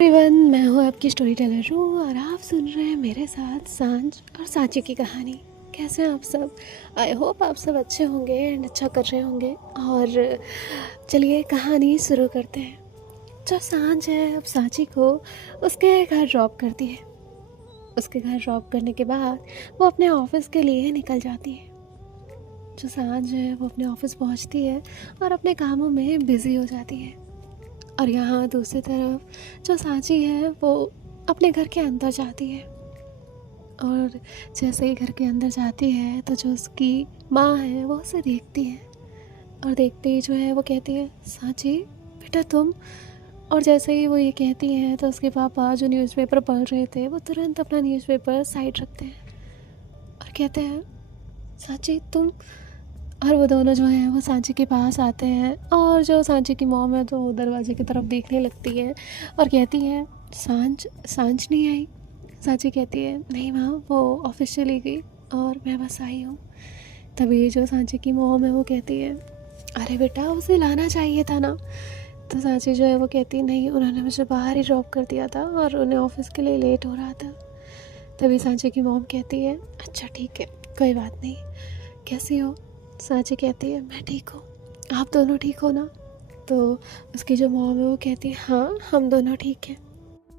Everyone, मैं हूँ आपकी स्टोरी टेलर रू और आप सुन रहे हैं मेरे साथ सांझ और सांची की कहानी। कैसे हैं आप सब? आई होप आप सब अच्छे होंगे एंड अच्छा कर रहे होंगे। और चलिए कहानी शुरू करते हैं। जो सांझ है अब सांची को उसके घर ड्रॉप करती है। उसके घर ड्रॉप करने के बाद वो अपने ऑफिस के लिए निकल जाती है। जो सांझ है वो अपने ऑफिस पहुँचती है और अपने कामों में बिज़ी हो जाती है। और यहाँ दूसरी तरफ जो सांची है वो अपने घर के अंदर जाती है। और जैसे ही घर के अंदर जाती है तो जो उसकी माँ है वो उसे देखती है। और देखते ही जो है वो कहती है, सांची बेटा तुम। और जैसे ही वो ये कहती हैं तो उसके पापा जो न्यूज़पेपर पढ़ रहे थे वो तुरंत अपना न्यूज़पेपर साइड रखते हैं और कहते हैं, सांची तुम। और वो दोनों जो हैं वो सांची के पास आते हैं और जो सांची की मॉम है तो वो दरवाजे की तरफ देखने लगती है और कहती है, सांझ नहीं आई। सांची कहती है, नहीं माँ, वो ऑफिस चली गई और मैं बस आई हूँ। तभी जो सांची की मॉम है वो कहती है, अरे बेटा उसे लाना चाहिए था ना। तो सांची जो है वो कहती है, नहीं, उन्होंने मुझे बाहर ही ड्रॉप कर दिया था और उन्हें ऑफिस के लिए लेट हो रहा था। तभी सांची की मॉम कहती है, अच्छा ठीक है, कोई बात नहीं, कैसी हो? सांची कहती है, मैं ठीक हूँ, आप दोनों ठीक हो ना? तो उसकी जो मॉम है वो कहती है, हाँ हम दोनों ठीक हैं।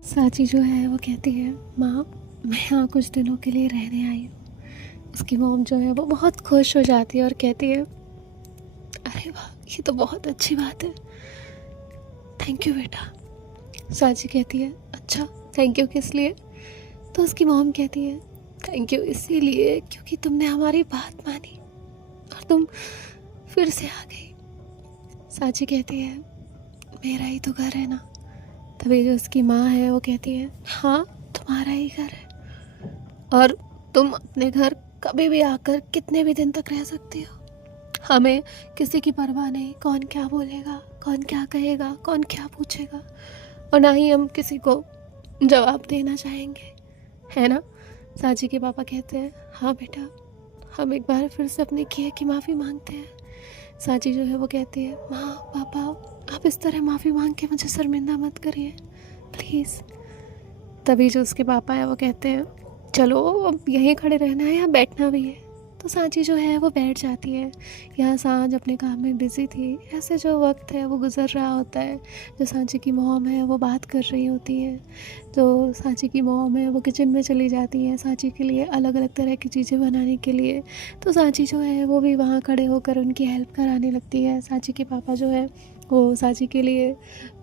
सांची जो है वो कहती है, माँ मैं यहाँ कुछ दिनों के लिए रहने आई हूँ। उसकी मॉम जो है वो बहुत खुश हो जाती है और कहती है, अरे वाह, ये तो बहुत अच्छी बात है, थैंक यू बेटा। सांची कहती है, अच्छा थैंक यू किस लिए? तो उसकी मॉम कहती है, थैंक यू इसीलिए क्योंकि तुमने हमारी बात मानी और तुम फिर से आ गई। सांची कहती है, मेरा ही तो घर है ना। तभी जो उसकी माँ है वो कहती है, हाँ तुम्हारा ही घर है और तुम अपने घर कभी भी आकर कितने भी दिन तक रह सकती हो। हमें किसी की परवाह नहीं, कौन क्या बोलेगा, कौन क्या कहेगा, कौन क्या पूछेगा, और ना ही हम किसी को जवाब देना चाहेंगे, है ना? सांची के पापा कहते हैं, हाँ बेटा, हम एक बार फिर से अपने किए की माफ़ी मांगते हैं। सांची जो है वो कहती है, माँ पापा आप इस तरह माफ़ी मांग के मुझे शर्मिंदा मत करिए प्लीज़। तभी जो उसके पापा है वो कहते हैं, चलो अब यहीं खड़े रहना है या बैठना भी है? तो सांची जो है वो बैठ जाती है। यहाँ सांझ अपने काम में बिज़ी थी। ऐसे जो वक्त है वो गुज़र रहा होता है। जो सांची की मॉम है वो बात कर रही होती है। जो सांची की मॉम है वो किचन में चली जाती है सांची के लिए अलग अलग तरह की चीज़ें बनाने के लिए। तो सांची जो है वो भी वहाँ खड़े होकर उनकी हेल्प कराने लगती है। सांची के पापा जो है वो सांची के लिए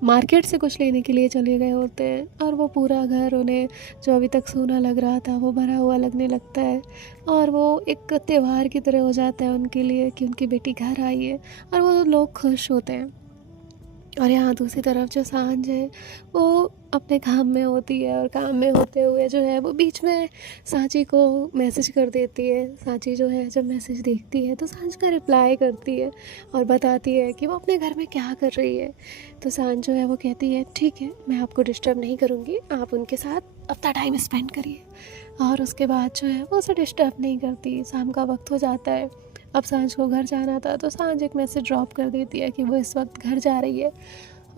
मार्केट से कुछ लेने के लिए चले गए होते हैं और वो पूरा घर उन्हें जो अभी तक सूना लग रहा था वो भरा हुआ लगने लगता है और वो एक त्योहार की तरह हो जाता है उनके लिए कि उनकी बेटी घर आई है और वो लोग खुश होते हैं। और यहाँ दूसरी तरफ जो सांझ है वो अपने काम में होती है और काम में होते हुए जो है वो बीच में सांची को मैसेज कर देती है। सांची जो है जब मैसेज देखती है तो सांझ का रिप्लाई करती है और बताती है कि वो अपने घर में क्या कर रही है। तो सांझ जो है वो कहती है, ठीक है, मैं आपको डिस्टर्ब नहीं करूँगी, आप उनके साथ अपना टाइम स्पेंड करिए। और उसके बाद जो है वो उसे डिस्टर्ब नहीं करती। शाम का वक्त हो जाता है, अब सांझ को घर जाना था तो सांझ एक मैसेज ड्रॉप कर देती है कि वो इस वक्त घर जा रही है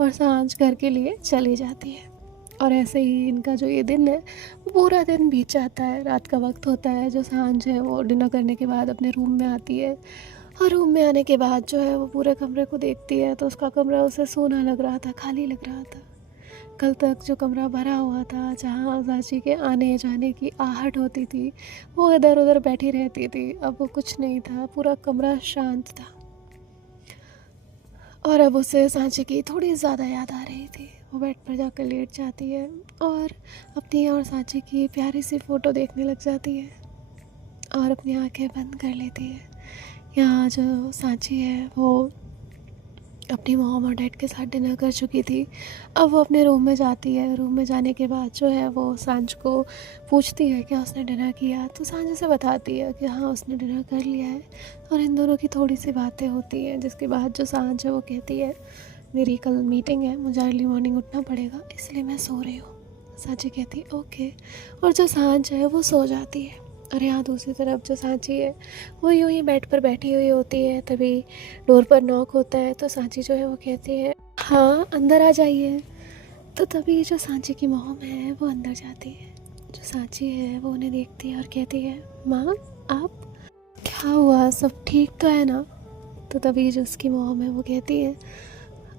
और सांझ घर के लिए चली जाती है। और ऐसे ही इनका जो ये दिन है वो पूरा दिन बीत जाता है। रात का वक्त होता है। जो सांझ है वो डिनर करने के बाद अपने रूम में आती है और रूम में आने के बाद जो है वो पूरे कमरे को देखती है तो उसका कमरा उसे सूना लग रहा था, खाली लग रहा था। कल तक जो कमरा भरा हुआ था, जहाँ सांची के आने जाने की आहट होती थी, वो इधर उधर बैठी रहती थी, अब वो कुछ नहीं था, पूरा कमरा शांत था। और अब उसे सांची की थोड़ी ज़्यादा याद आ रही थी। वो बेड पर जाकर लेट जाती है और अपनी और सांची की प्यारी सी फ़ोटो देखने लग जाती है और अपनी आंखें बंद कर लेती है। यहाँ जो सांची है वो अपनी मॉम और डैड के साथ डिनर कर चुकी थी। अब वो अपने रूम में जाती है। रूम में जाने के बाद जो है वो सांझ को पूछती है कि उसने डिनर किया, तो सांझ उसे बताती है कि हाँ उसने डिनर कर लिया है। और इन दोनों की थोड़ी सी बातें होती हैं जिसके बाद जो सांझ है वो कहती है, मेरी कल मीटिंग है, मुझे अर्ली मॉर्निंग उठना पड़ेगा इसलिए मैं सो रही हूँ। सांची कहती है ओके, और जो सांझ है वो सो जाती है। और यहाँ दूसरी तरफ जो सांची है वो यूं ही बेड पर बैठी हुई होती है। तभी डोर पर नॉक होता है तो सांची जो है वो कहती है, हाँ अंदर आ जाइए। तो तभी जो सांची की मॉम है वो अंदर जाती है। जो सांची है वो उन्हें देखती है और कहती है, माँ आप, क्या हुआ, सब ठीक तो है ना? तो तभी जो उसकी मॉम है वो कहती है,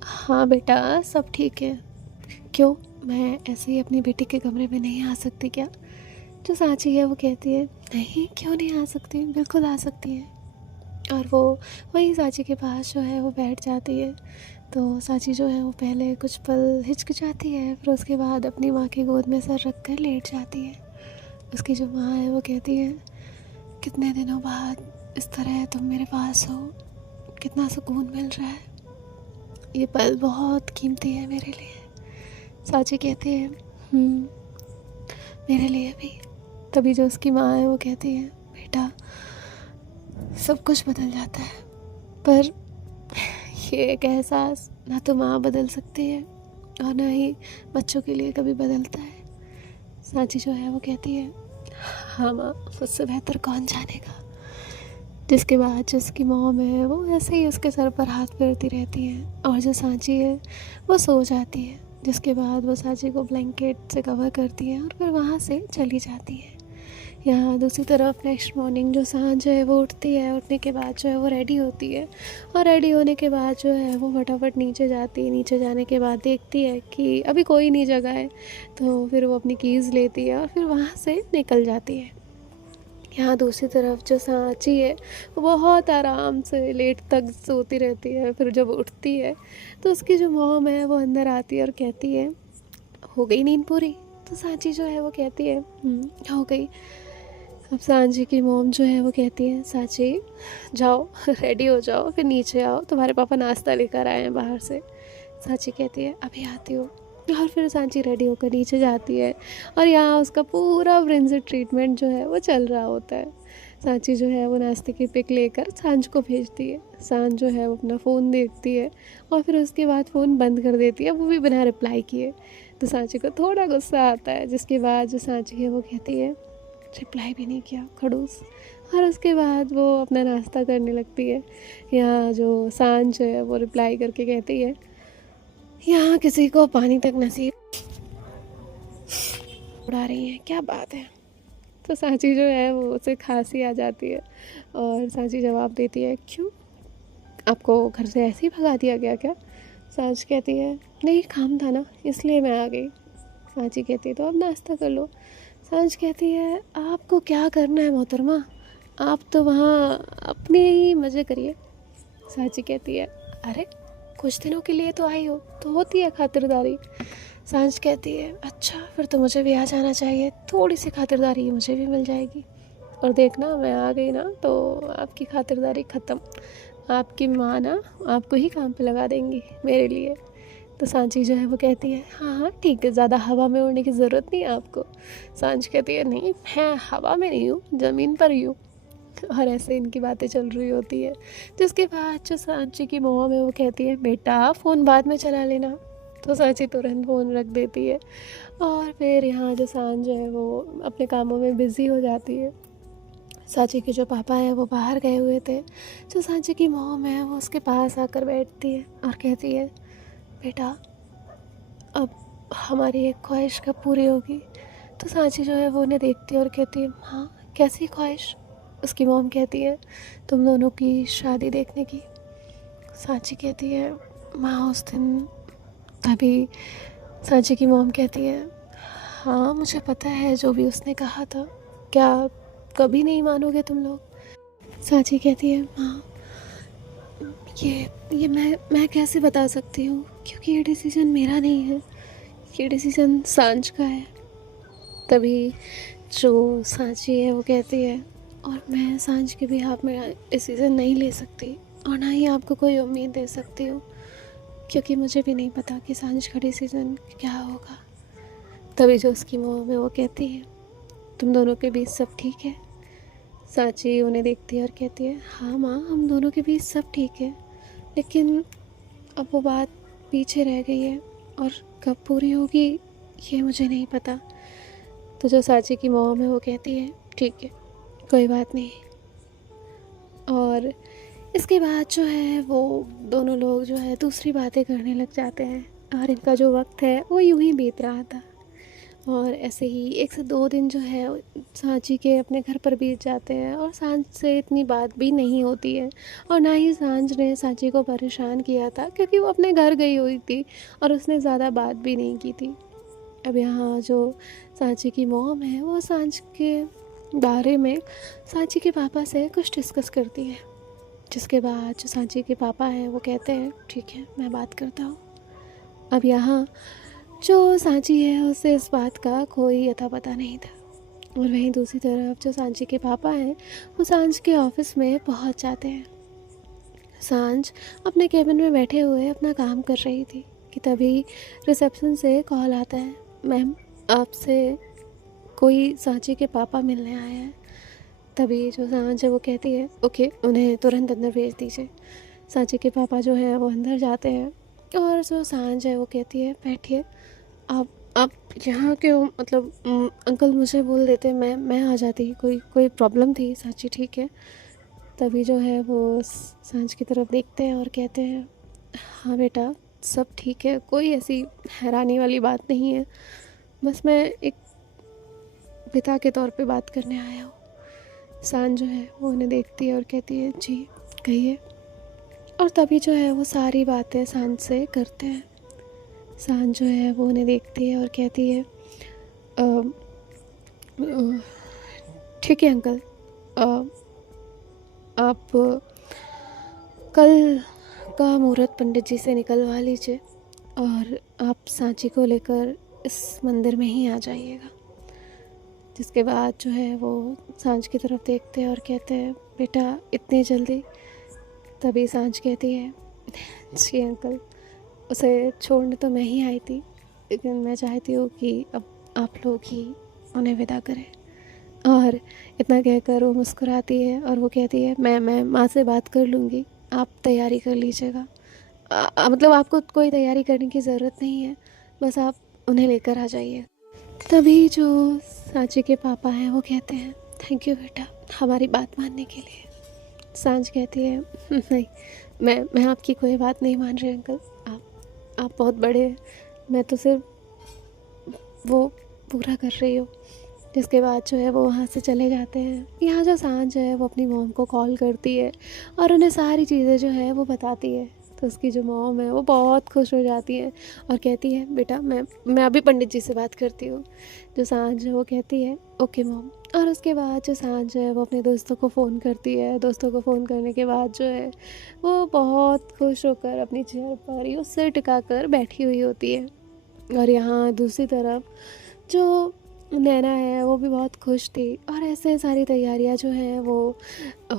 हाँ बेटा सब ठीक है। क्यों, मैं ऐसे ही अपनी बेटी के कमरे में नहीं आ सकती क्या? जो सांची है वो कहती है, नहीं क्यों नहीं आ सकती, बिल्कुल आ सकती है। और वो वही सांची के पास जो है वो बैठ जाती है। तो सांची जो है वो पहले कुछ पल हिचकिचाती है, फिर उसके बाद अपनी माँ की गोद में सर रख कर लेट जाती है। उसकी जो माँ है वो कहती है, कितने दिनों बाद इस तरह तुम मेरे पास हो, कितना सुकून मिल रहा है, ये पल बहुत कीमती है मेरे लिए। सांची कहती है, मेरे लिए भी। तभी जो उसकी माँ है वो कहती है, बेटा सब कुछ बदल जाता है, पर ये एक एहसास ना तो माँ बदल सकती है और ना ही बच्चों के लिए कभी बदलता है। सांची जो है वो कहती है, हाँ माँ, मुझसे बेहतर कौन जानेगा। जिसके बाद जो उसकी मॉम है वो ऐसे ही उसके सर पर हाथ फेरती रहती है और जो सांची है वो सो जाती है। जिसके बाद वो सांची को ब्लैंकेट से कवर करती है और फिर वहाँ से चली जाती है। यहाँ दूसरी तरफ नेक्स्ट मॉर्निंग जो सांझ है वो उठती है। उठने के बाद जो है वो रेडी होती है और रेडी होने के बाद जो है वो फटाफट नीचे जाती है। नीचे जाने के बाद देखती है कि अभी कोई नहीं जगा है, तो फिर वो अपनी कीज़ लेती है और फिर वहाँ से निकल जाती है। यहाँ दूसरी तरफ जो सांची है वो बहुत आराम से लेट तक सोती रहती है। फिर जब उठती है तो उसकी जो मॉम है वो अंदर आती है और कहती है, हो गई नींद पूरी? तो सांची जो है वो कहती है, हो गई। अब सांची की मॉम जो है वो कहती है, सांची जाओ रेडी हो जाओ, फिर नीचे आओ, तुम्हारे पापा नाश्ता लेकर आए हैं बाहर से। सांची कहती है, अभी आती हूँ। और फिर सांची रेडी होकर नीचे जाती है और यहाँ उसका पूरा फ्रेंजिक ट्रीटमेंट जो है वो चल रहा होता है। सांची जो है वो नाश्ते की पिक लेकर सांझ को भेजती है। सांझ जो है वो अपना फ़ोन देखती है और फिर उसके बाद फ़ोन बंद कर देती है, वो भी बिना रिप्लाई किए। तो सांची को थोड़ा गुस्सा आता है, जिसके बाद जो सांची है वो कहती है, रिप्लाई भी नहीं किया, खड़ूस। और उसके बाद वो अपना नाश्ता करने लगती है। यहाँ जो सांझ है वो रिप्लाई करके कहती है, यहाँ किसी को पानी तक नसीब उड़ा रही है, क्या बात है। तो सांची जो है वो उसे खांसी आ जाती है और सांची जवाब देती है, क्यों, आपको घर से ऐसे ही भगा दिया गया क्या? सांच कहती है, नहीं काम था ना इसलिए मैं आ गई। सांची कहती है, तो अब नाश्ता कर लो। सांच कहती है, आपको क्या करना है मोहतरमा, आप तो वहाँ अपने ही मज़े करिए। सांची कहती है, अरे कुछ दिनों के लिए तो आई हो तो होती है खातिरदारी। सांझ कहती है, अच्छा फिर तो मुझे भी आ जाना चाहिए, थोड़ी सी खातिरदारी मुझे भी मिल जाएगी। और देखना मैं आ गई ना तो आपकी खातिरदारी ख़त्म, आपकी माँ ना आपको ही काम पे लगा देंगी मेरे लिए। तो सांची जो है वो कहती है, हाँ हाँ ठीक है, ज़्यादा हवा में उड़ने की ज़रूरत नहीं है आपको। सांझ कहती है, नहीं मैं हवा में नहीं हूँ, ज़मीन पर ही हूँ। और ऐसे इनकी बातें चल रही होती है। जिसके बाद जो सांची की मॉम है वो कहती है, बेटा फ़ोन बाद में चला लेना। तो सांची तुरंत फ़ोन रख देती है और फिर यहाँ जो सांझ है वो अपने कामों में बिज़ी हो जाती है। सांची के जो पापा हैं वो बाहर गए हुए थे। जो सांची की मॉम है वो उसके पास आकर बैठती है और कहती है, बेटा अब हमारी एक ख्वाहिश कब पूरी होगी? तो सांची जो है वो उन्हें देखती है और कहती है, हाँ कैसी ख्वाहिश? उसकी मॉम कहती है, तुम दोनों की शादी देखने की। सांची कहती है, माँ उस दिन। तभी सांची की मॉम कहती है, हाँ मुझे पता है जो भी उसने कहा था, क्या कभी नहीं मानोगे तुम लोग? सांची कहती है, माँ ये मैं कैसे बता सकती हूँ, क्योंकि ये डिसीज़न मेरा नहीं है, ये डिसीज़न सांझ का है। तभी जो सांची है वो कहती है, और मैं सांझ के भी हाथ में डिसीज़न नहीं ले सकती और ना ही आपको कोई उम्मीद दे सकती हूँ, क्योंकि मुझे भी नहीं पता कि सांझ का डिसीज़न क्या होगा। तभी जो उसकी मॉम है वो कहती है, तुम दोनों के बीच सब ठीक है? सांची उन्हें देखती है और कहती है, हाँ माँ हम दोनों के बीच सब ठीक है, लेकिन अब वो बात पीछे रह गई है और कब पूरी होगी ये मुझे नहीं पता। तो जो सांची की मॉम है वो कहती है, ठीक है कोई बात नहीं। और इसके बाद जो है वो दोनों लोग जो है दूसरी बातें करने लग जाते हैं। और इनका जो वक्त है वो यूं ही बीत रहा था। और ऐसे ही 1 से 2 दिन जो है सांची के अपने घर पर बीत जाते हैं और सांझ से इतनी बात भी नहीं होती है। और ना ही सांझ ने सांची को परेशान किया था, क्योंकि वो अपने घर गई हुई थी और उसने ज़्यादा बात भी नहीं की थी। अब यहाँ जो सांची की मॉम है वो सांझ के बारे में सांची के पापा से कुछ डिस्कस करती है, जिसके बाद जो सांची के पापा हैं वो कहते हैं ठीक है, मैं बात करता हूँ। अब यहाँ जो सांची है उसे इस बात का कोई अता पता नहीं था। और वहीं दूसरी तरफ जो सांची के पापा हैं वो सांझ के ऑफिस में पहुंच जाते हैं। सांझ अपने केबिन में बैठे हुए अपना काम कर रही थी कि तभी रिसेप्शन से कॉल आता है, मैम आपसे कोई सांची के पापा मिलने आए हैं। तभी जो सांझ है वो कहती है ओके, उन्हें तुरंत अंदर भेज दीजिए। सांची के पापा जो है वो अंदर जाते हैं और जो सांझ है वो कहती है बैठिए, आप यहाँ क्यों, मतलब अंकल मुझे बोल देते, मैं आ जाती, कोई प्रॉब्लम थी सांची, ठीक है। तभी जो है वो सांझ की तरफ देखते हैं और कहते हैं हाँ बेटा सब ठीक है, कोई ऐसी हैरानी वाली बात नहीं है, बस मैं एक पिता के तौर पे बात करने आया हूँ। सांझ जो है वो उन्हें देखती है और कहती है जी कहिए। और तभी जो है वो सारी बातें सांझ से करते हैं। सांझ जो है वो उन्हें देखती है और कहती है ठीक है अंकल, आप कल का मुहूर्त पंडित जी से निकलवा लीजिए और आप सांची को लेकर इस मंदिर में ही आ जाइएगा। जिसके बाद जो है वो सांझ की तरफ देखते हैं और कहते हैं बेटा इतनी जल्दी। तभी सांझ कहती है जी अंकल, उसे छोड़ने तो मैं ही आई थी, लेकिन मैं चाहती हूँ कि अब आप लोग ही उन्हें विदा करें। और इतना कहकर वो मुस्कुराती है और वो कहती है मैं माँ से बात कर लूँगी, आप तैयारी कर लीजिएगा। मतलब आपको कोई तैयारी करने की ज़रूरत नहीं है, बस आप उन्हें लेकर आ जाइए। तभी जो सांची के पापा हैं वो कहते हैं थैंक यू बेटा हमारी बात मानने के लिए। सांझ कहती है नहीं, मैं आपकी कोई बात नहीं मान रही अंकल, आप बहुत बड़े हैं, मैं तो सिर्फ वो पूरा कर रही हूँ। जिसके बाद जो है वो वहाँ से चले जाते हैं। यहाँ जो सांझ है वो अपनी मॉम को कॉल करती है और उन्हें सारी चीज़ें जो है वो बताती है। तो उसकी जो मॉम है वो बहुत खुश हो जाती है और कहती है बेटा मैं अभी पंडित जी से बात करती हूँ। जो सांझ है वो कहती है ओके मॉम। और उसके बाद जो सांझ है वो अपने दोस्तों को फ़ोन करती है। दोस्तों को फ़ोन करने के बाद जो है वो बहुत खुश होकर अपनी चेयर पर ही उससे टिका कर बैठी हुई होती है। और यहाँ दूसरी तरफ जो नैना है वो भी बहुत खुश थी और ऐसे सारी तैयारियां जो है वो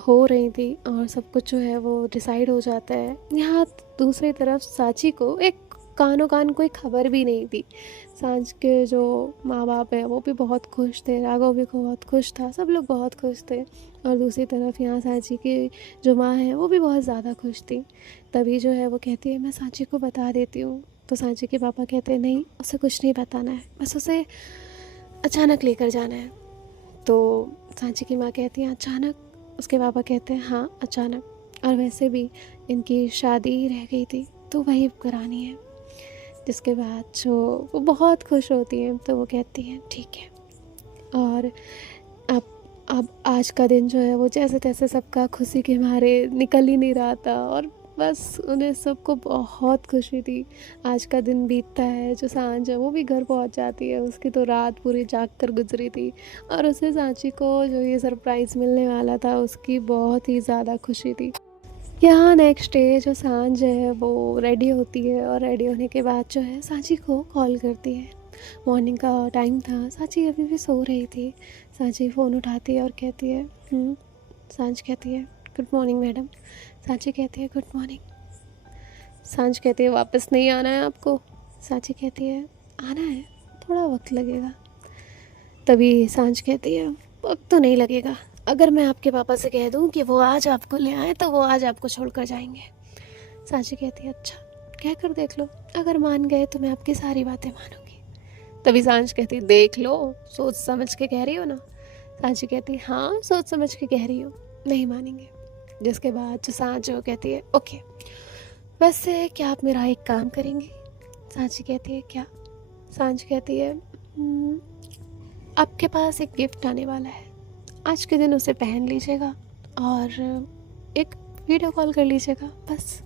हो रही थी और सब कुछ जो है वो डिसाइड हो जाता है। यहाँ दूसरी तरफ सांची को एक कानो कान कोई खबर भी नहीं थी। सांझ के जो माँ बाप हैं वो भी बहुत खुश थे, राघव भी बहुत खुश था, सब लोग बहुत खुश थे। और दूसरी तरफ यहाँ सांची की जो माँ है वो भी बहुत ज़्यादा खुश थी। तभी जो है वो कहती है मैं सांची को बता देती हूँ। तो सांची के पापा कहते हैं नहीं, उसे कुछ नहीं बताना है, बस उसे अचानक लेकर जाना है। तो सांची की माँ कहती है अचानक? उसके पापा कहते हैं हाँ अचानक, और वैसे भी इनकी शादी रह गई थी तो वही करानी है। जिसके बाद जो वो बहुत खुश होती हैं तो वो कहती हैं ठीक है। और अब आज का दिन जो है वो जैसे तैसे सबका खुशी के मारे निकल ही नहीं रहा था और बस उन्हें सबको बहुत खुशी थी। आज का दिन बीतता है, जो सांझ है वो भी घर पहुंच जाती है, उसकी तो रात पूरी जाग कर गुजरी थी और उसे सांची को जो ये सरप्राइज़ मिलने वाला था उसकी बहुत ही ज़्यादा खुशी थी। यहाँ नेक्स्ट डे जो सांझ है वो रेडी होती है और रेडी होने के बाद जो है सांची को कॉल करती है। मॉर्निंग का टाइम था, सांची अभी भी सो रही थी। सांची फ़ोन उठाती है और कहती है सांझ कहती है गुड मॉर्निंग मैडम। सांची कहती है गुड मॉर्निंग। सांझ कहती है वापस नहीं आना है आपको? सांची कहती है आना है, थोड़ा वक्त लगेगा। तभी सांझ कहती है वक्त तो नहीं लगेगा, अगर मैं आपके पापा से कह दूं कि वो आज आपको ले आए तो वो आज आपको छोड़कर जाएंगे। सांची कहती है अच्छा, कह कर देख लो, अगर मान गए तो मैं आपकी सारी बातें मानूंगी। तभी सांझ कहती है देख लो, सोच समझ के कह रही हो ना? सांची कहती है हाँ सोच समझ के कह रही हो, नहीं मानेंगे। जिसके बाद जो सांझ वो कहती है ओके, वैसे क्या आप मेरा एक काम करेंगी? सांची कहती है क्या? सांच कहती है आपके पास एक गिफ्ट आने वाला है, आज के दिन उसे पहन लीजिएगा और एक वीडियो कॉल कर लीजिएगा, बस।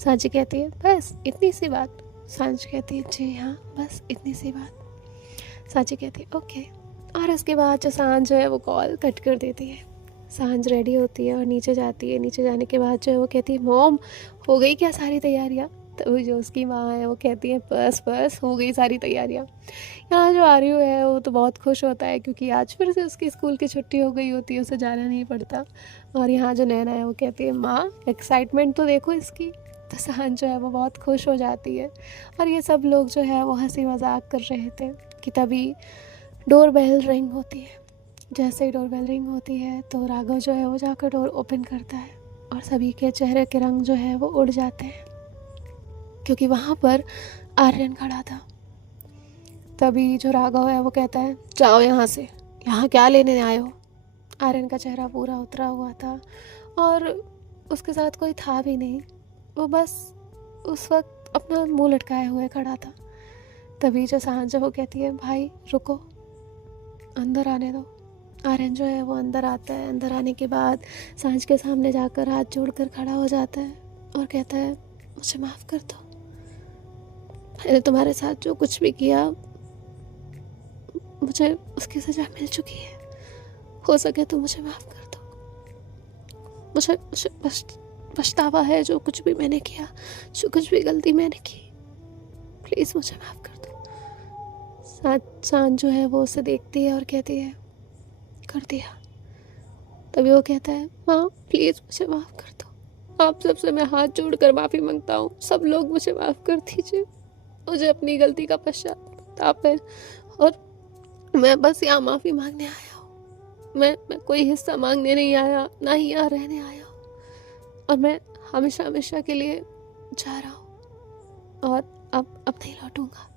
सांची कहती है बस इतनी सी बात? सांच कहती है जी हाँ, बस इतनी सी बात। सांची कहती है ओके। और उसके बाद जो सांझ है वो कॉल कट कर देती है। सांझ रेडी होती है और नीचे जाती है। नीचे जाने के बाद जो है वो कहती है मॉम हो गई क्या सारी तैयारियाँ? तो जो उसकी माँ है वो कहती है बस बस हो गई सारी तैयारियाँ। यहाँ जो आर्यू है वो तो बहुत खुश होता है क्योंकि आज फिर से उसकी स्कूल की छुट्टी हो गई होती है, उसे जाना नहीं पड़ता। और यहाँ जो नैना है वो कहती है माँ एक्साइटमेंट तो देखो इसकी। तो सांझ जो है वो बहुत खुश हो जाती है। और ये सब लोग जो है वो हंसी मजाक कर रहे थे कि तभी डोर बेल रिंग होती है। जैसे ही डोर बेल रिंग होती है तो राघव जो है वो जाकर डोर ओपन करता है और सभी के चेहरे के रंग जो है वो उड़ जाते हैं क्योंकि वहाँ पर आर्यन खड़ा था। तभी जो राघव है वो कहता है जाओ यहाँ से, यहाँ क्या लेने आए हो? आर्यन का चेहरा पूरा उतरा हुआ था और उसके साथ कोई था भी नहीं, वो बस उस वक्त अपना मुंह लटकाए हुए खड़ा था। तभी जो सांझ वो कहती है भाई रुको, अंदर आने दो। आर्यन जो है वो अंदर आता है। अंदर आने के बाद सांझ के सामने जाकर हाथ जोड़कर खड़ा हो जाता है और कहता है मुझे माफ़ कर दो, मैंने तुम्हारे साथ जो कुछ भी किया मुझे उसकी सज़ा मिल चुकी है, हो सके तो मुझे माफ़ कर दो। मुझे पछतावा है जो कुछ भी मैंने किया, जो कुछ भी गलती मैंने की, प्लीज़ मुझे माफ़ कर दो। सांझ जो है वो उसे देखती है और कहती है कर दिया। तभी वो कहता है माँ प्लीज़ मुझे माफ़ कर दो, आप सबसे मैं हाथ जोड़कर माफ़ी मांगता हूँ, सब लोग मुझे माफ़ कर दीजिए, मुझे अपनी गलती का पश्चाताप है और मैं बस यहाँ माफ़ी मांगने आया हूँ। मैं कोई हिस्सा मांगने नहीं आया, ना ही यहाँ रहने आया हूँ और मैं हमेशा हमेशा के लिए जा रहा हूँ और अब नहीं लौटूंगा।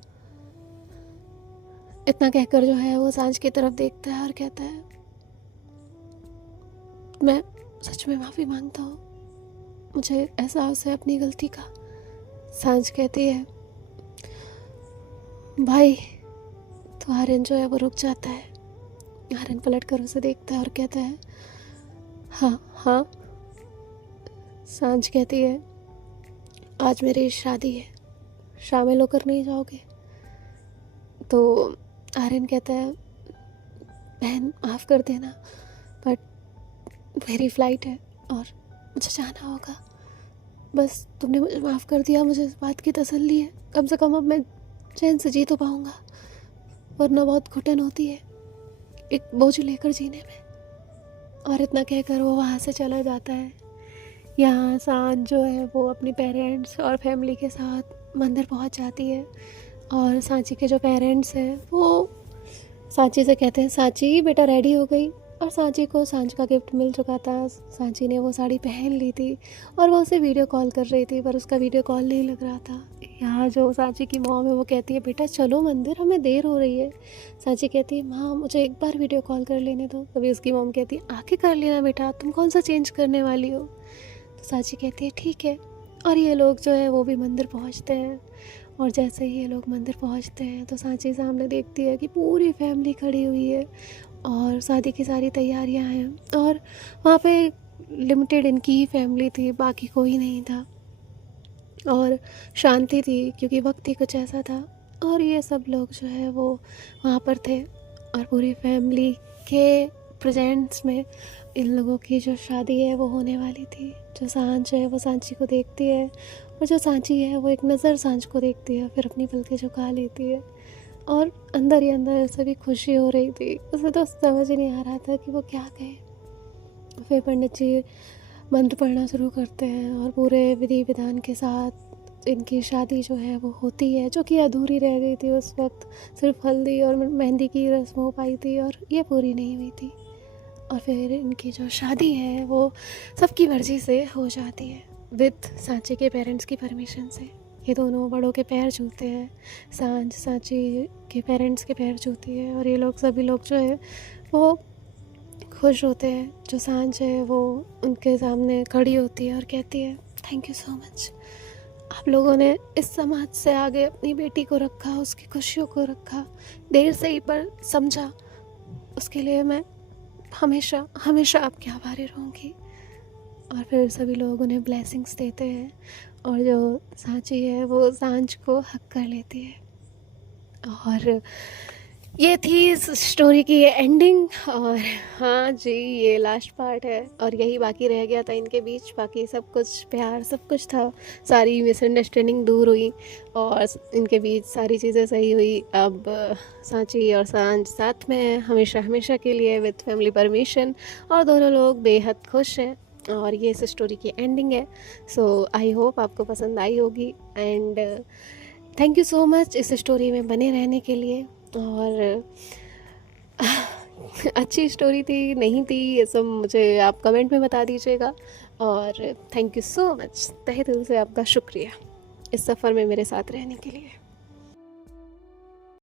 इतना कहकर जो है वो सांझ की तरफ देखता है और कहता है मैं सच में माफ़ी मांगता हूँ, मुझे एहसास है अपनी गलती का। सांझ कहती है भाई। तो आर्यन जो है वो रुक जाता है। आर्यन पलट कर उसे देखता है और कहता है हाँ हाँ। सांझ कहती है आज मेरी शादी है, शामिल होकर नहीं जाओगे? तो आर्यन कहता है बहन माफ़ कर देना, बट मेरी फ़्लाइट है और मुझे जाना होगा। बस तुमने मुझे माफ़ कर दिया, मुझे इस बात की तसल्ली है, कम से कम अब मैं चैन से जी तो पाऊँगा, वरना बहुत घुटन होती है एक बोझ लेकर जीने में। और इतना कहकर वो वहाँ से चला जाता है। यहाँ सांझ जो है वो अपने पेरेंट्स और फैमिली के साथ मंदिर पहुँच जाती है और सांची के जो पेरेंट्स हैं वो सांची से कहते हैं सांची बेटा रेडी हो गई। और सांची को सांझ का गिफ्ट मिल चुका था, सांची ने वो साड़ी पहन ली थी और वो उसे वीडियो कॉल कर रही थी पर उसका वीडियो कॉल नहीं लग रहा था। यहाँ जो सांची की मॉम है वो कहती है बेटा चलो मंदिर, हमें देर हो रही है। सांची कहती है माँ मुझे एक बार वीडियो कॉल कर लेने दो। तभी उसकी मॉम कहती है आके कर लेना बेटा, तुम कौन सा चेंज करने वाली हो? तो सांची कहती है ठीक है। और ये लोग जो है वो भी मंदिर पहुँचते हैं और जैसे ही ये लोग मंदिर पहुँचते हैं तो सांची सामने देखती है कि पूरी फैमिली खड़ी हुई है और शादी की सारी तैयारियां हैं और वहाँ पे लिमिटेड इनकी ही फैमिली थी, बाकी कोई नहीं था और शांति थी क्योंकि वक्त ही कुछ ऐसा था। और ये सब लोग जो है वो वहाँ पर थे और पूरी फैमिली के प्रेजेंट्स में इन लोगों की जो शादी है वो होने वाली थी। जो सांझ है वो सांची को देखती है और जो सांची है वो एक नज़र सांझ को देखती है, फिर अपनी पलकें झुका लेती है और अंदर ही अंदर उसे भी खुशी हो रही थी। उसे तो समझ ही नहीं आ रहा था कि वो क्या कहे। फिर पंडित जी मंत्र पढ़ना शुरू करते हैं और पूरे विधि विधान के साथ इनकी शादी जो है वो होती है, जो कि अधूरी रह गई थी उस वक्त। सिर्फ हल्दी और मेहंदी की रस्म हो पाई थी और ये पूरी नहीं हुई थी। और फिर इनकी जो शादी है वो सबकी मर्ज़ी से हो जाती है विद सांची के पेरेंट्स की परमिशन से। ये दोनों बड़ों के पैर छूते हैं, सांझ सांची के पेरेंट्स के पैर छूती है और ये लोग सभी लोग जो है वो खुश होते हैं। जो सांझ है वो उनके सामने खड़ी होती है और कहती है थैंक यू सो मच, आप लोगों ने इस समाज से आगे अपनी बेटी को रखा, उसकी खुशियों को रखा, देर से ही पर समझा। उसके लिए मैं हमेशा हमेशा आपकी आभारी रहूँगी। और फिर सभी लोग उन्हें ब्लेसिंग्स देते हैं और जो सांची है वो सांझ को हक कर लेती है। और ये थी इस स्टोरी की ये एंडिंग। और हाँ जी, ये लास्ट पार्ट है और यही बाकी रह गया था इनके बीच। बाकी सब कुछ प्यार, सब कुछ था, सारी मिसअंडरस्टैंडिंग दूर हुई और इनके बीच सारी चीज़ें सही हुई। अब सांची और सांझ साथ में हैं हमेशा हमेशा के लिए विद फैमिली परमिशन, और दोनों लोग बेहद खुश हैं। और ये इस स्टोरी की एंडिंग है। सो आई होप आपको पसंद आई होगी and thank you so much इस स्टोरी में बने रहने के लिए। और अच्छी स्टोरी थी नहीं थी ये सब मुझे आप कमेंट में बता दीजिएगा। और थैंक यू सो मच, तहे दिल से आपका शुक्रिया इस सफ़र में मेरे साथ रहने के लिए।